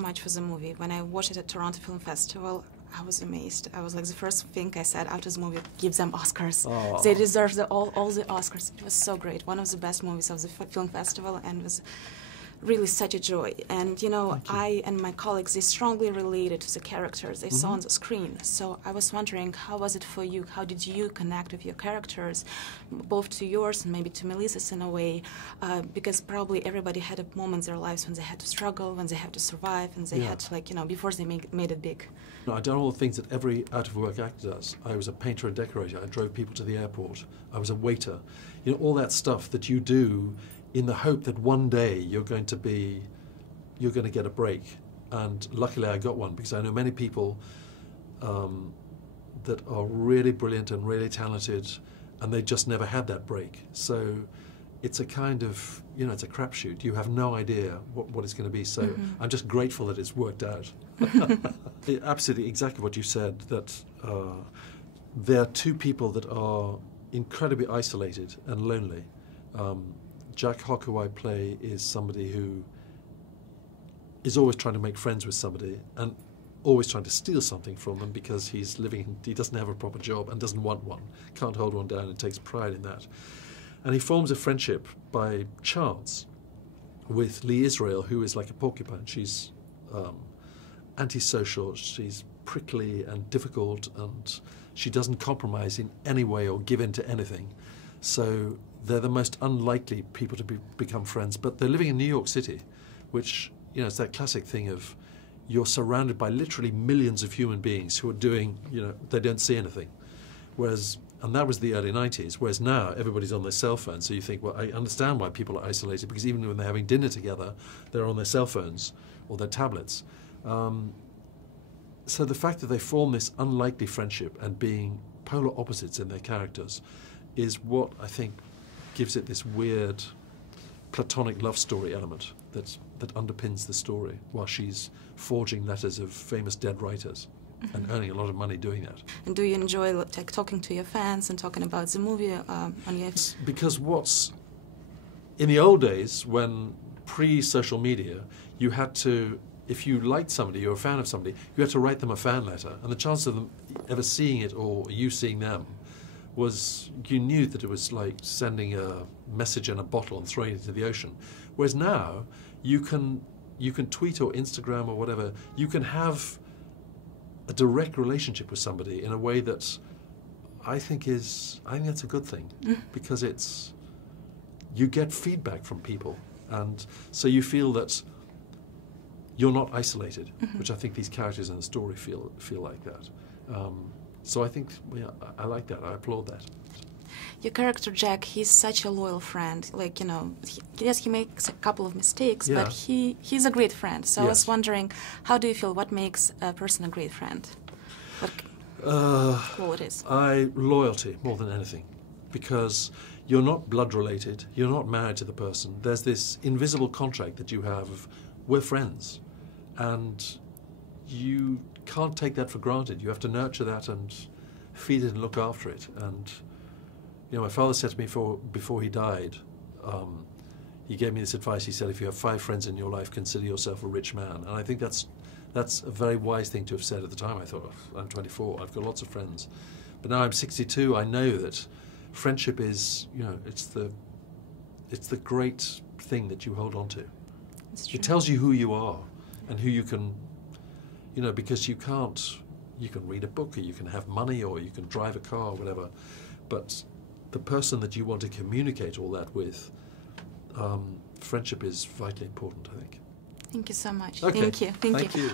Much for the movie. When I watched it at Toronto Film Festival, I was amazed. I was like, the first thing I said after the movie, give them Oscars. Oh. They deserve all the Oscars. It was so great. One of the best movies of the film festival, and was really such a joy. And you know, I and my colleagues, they strongly related to the characters they saw on the screen. So I was wondering, how was it for you? How did you connect with your characters, both to yours and maybe to Melissa's in a way? Because probably everybody had a moment in their lives when they had to struggle, when they had to survive, and they had to, like, you know, before they made it big. No, I've done all the things that every out-of-work actor does. I was a painter and decorator. I drove people to the airport. I was a waiter. You know, all that stuff that you do in the hope that one day you're going to get a break. And luckily I got one, because I know many people that are really brilliant and really talented, and they just never had that break. So it's a kind of, you know, it's a crapshoot. You have no idea what it's going to be. So I'm just grateful that it's worked out. Absolutely, exactly what you said, that there are two people that are incredibly isolated and lonely. Jack Hock, who I play, is somebody who is always trying to make friends with somebody and always trying to steal something from them, because he doesn't have a proper job and doesn't want one, can't hold one down, and takes pride in that. And he forms a friendship by chance with Lee Israel, who is like a porcupine. She's antisocial, she's prickly and difficult, and she doesn't compromise in any way or give in to anything. So they're the most unlikely people to become friends, but they're living in New York City, which, you know, it's that classic thing of you're surrounded by literally millions of human beings who are doing, you know, they don't see anything. And that was the early 90s, whereas now everybody's on their cell phone, so you think, well, I understand why people are isolated, because even when they're having dinner together, they're on their cell phones or their tablets. So the fact that they form this unlikely friendship and being polar opposites in their characters is what I think gives it this weird platonic love story element that underpins the story, while she's forging letters of famous dead writers and earning a lot of money doing that. And do you enjoy, like, talking to your fans and talking about the movie on your... Because in the old days, when pre-social media, you had to, if you liked somebody, you were a fan of somebody, you had to write them a fan letter, and the chance of them ever seeing it or you seeing them was, you knew that it was like sending a message in a bottle and throwing it into the ocean. Whereas now, you can tweet or Instagram or whatever, you can have a direct relationship with somebody in a way that I think that's a good thing, because you get feedback from people, and so you feel that you're not isolated, which I think these characters in the story feel like that. So I think, yeah, I like that. I applaud that. Your character Jack, he's such a loyal friend. Like, you know, yes, he makes a couple of mistakes, but he's a great friend. So I was wondering, how do you feel? What makes a person a great friend? What qualities? Loyalty more than anything, because you're not blood related. You're not married to the person. There's this invisible contract that you have of, we're friends, and you can't take that for granted. You have to nurture that and feed it and look after it. And you know, my father said to me before he died, he gave me this advice. He said, if you have 5 friends in your life, consider yourself a rich man. And I think that's a very wise thing to have said at the time. I thought, I'm 24, I've got lots of friends. But now I'm 62, I know that friendship is, you know, it's the great thing that you hold on to. It tells you who you are and who you can, you know, because you can read a book, or you can have money, or you can drive a car, or whatever, but the person that you want to communicate all that with, friendship is vitally important, I think. Thank you so much. Okay. Thank you. Thank you.